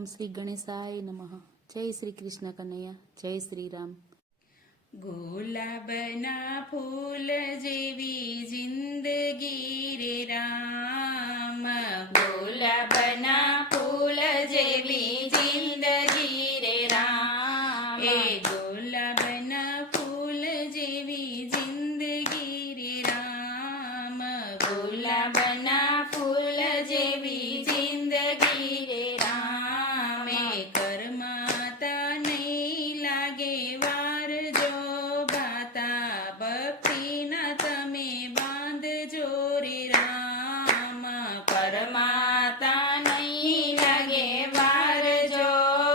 ઓમ શ્રી ગણેશાય નમઃ. જય શ્રી કૃષ્ણ કનૈયા, જય શ્રી રામ. ગુલાબના ફૂલ જેવી જિંદગી રે રામ, ગુલાબના ફૂલ જેવી જિંદગી રે રામ, એ ગુલાબના ફૂલ જેવી જિંદગી રે રામ, ગુલાબના ફૂલ જેવી જિંદગી રે રામ, એ કરમાતા નહીં લાગે વાર જો બાતા ભક્તિના તમે બાંધજો રે રામ, પરમાતા નહીં લાગે વાર જો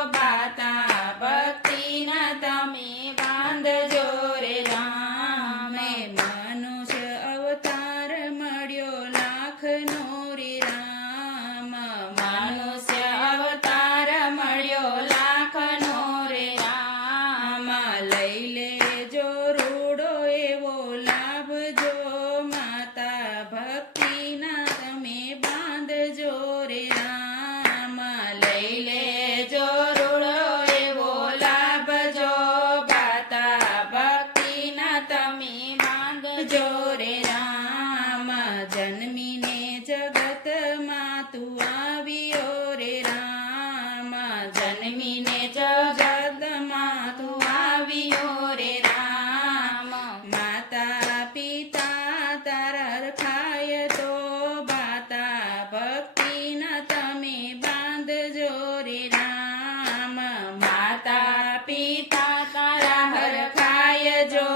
બાતા ભક્તિના તમે બાંધજો રે રામ, મનુષ્ય અવતાર મળ્યો લાખનો રે રામ, મનુષ્ય અવતાર મળ્યો લાખનો રે રામ, લઈ લેજો રૂડો એવો લાભ જો માતા ભક્તિના તમે બાંધજો રે રામ, લઈ લેજો રૂડો એવો લાભ જો માતા ભક્તિના તમે બાંધજો રે રામ, જન્મીને જગતમાં તું આવ્યો રે રામ, જન્મીને જગતમાં તું આવ્યો રે રામ, માતા પિતા તારા રખાય તો બાતા ભક્તિના તમે બાંધજો રે રામ, માતા પિતા તારા હરખાય જો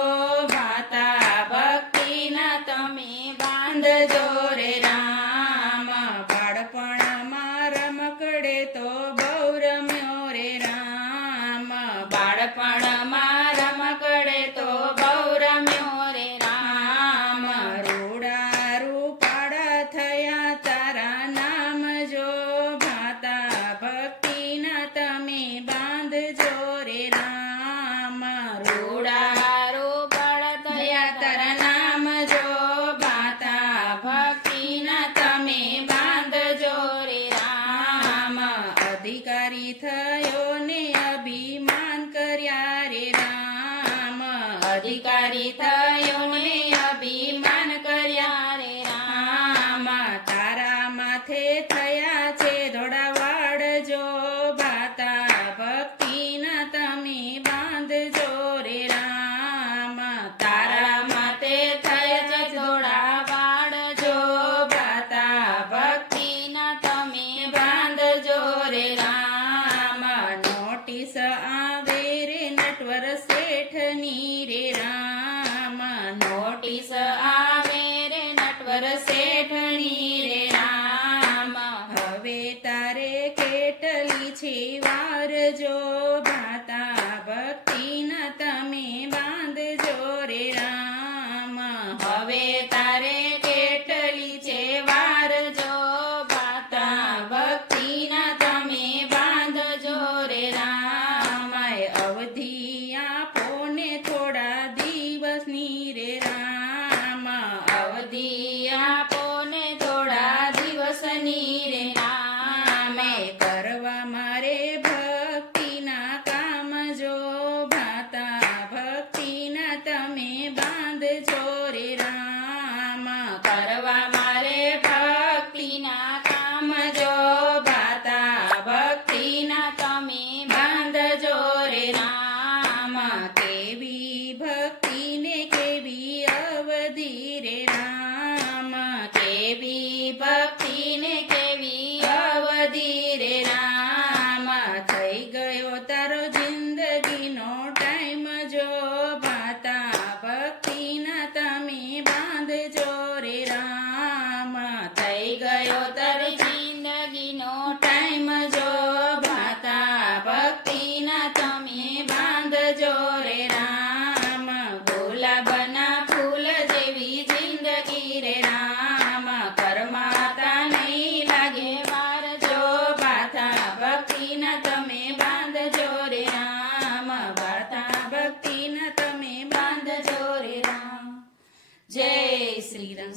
માતા ભક્તિના તમે બાંધજો રે રામ, બાળપણમાં રમકડે તો બહુ રમ્યો રે રામ, બાળપણમાં રમકડે તો બહુ રમ્યો રે રામ, રૂડા રૂપાડા થયા તારા નામ જો ભાતા ભક્તિના તમે બાંધજો રે રામ, રૂડા રૂપાડા થયા તારા નામ જો ભાતા ભક્તિના તમે બાંધજો રે રામ, અધિકારી થયો ને અભિમાન કર્યા રે રામ, અધિકારી થયો ને અભિમાન કર્યા રે રામ, તારા માથે થયા છે ધોળા વાળ જો ભાતા ભક્તિના તમે બાંધજો રે રામ, તારા માથે થયા છે ધોળા વાળ જો ભાતા ભક્તિના તમે બાંધજો રે રામ, નોટિસ આવે રે નટવર શેઠની રે રામ, નોટિસ આવે રે નટવર શેઠની રે રામ, હવે તારે કેટલી છે વાર જો ભાતા ભક્તિના તમે બાંધજો રે રામ, હવે તારે કેટલી છે વાર જો ભાતા ભક્તિના તમે બાંધજો રે રામ, અવધિ આપો ને થોડા દિવસની રે રામ, અવધિ આપો ને થોડા દિવસની રે રામ, કરવા મારે ભક્તિના કામ જો ભાતા ભક્તિના તમે બાંધજો રે રામ, કરવા મારે ભક્તિના કામ જો ભાતા ભક્તિના તમે બાંધજો રે રામ, કેવી ભક્તિને કેવી અવધિ રે રામ, કેવી ભક્તિને કેવી અવધિ રે રામ, થઈ ગયો તારો જિંદગીનો ટાઈમ જો ભાતા ભક્તિના તમે બાંધજો રે રામ, થઈ ગયો તારી જિંદગીનો ટાઈમ જો ભાતા ભક્તિના તમે બાંધજો રે રામ, ગુલાબના ફૂલ જેવી જિંદગી રે રામ, કરમાતા નહીં લાગે વાર જો ભાતા ભક્તિના તમે બાંધજો રે રામ, ભાતા ભક્તિના તમે બાંધજો રે રામ. જય શ્રી રામ.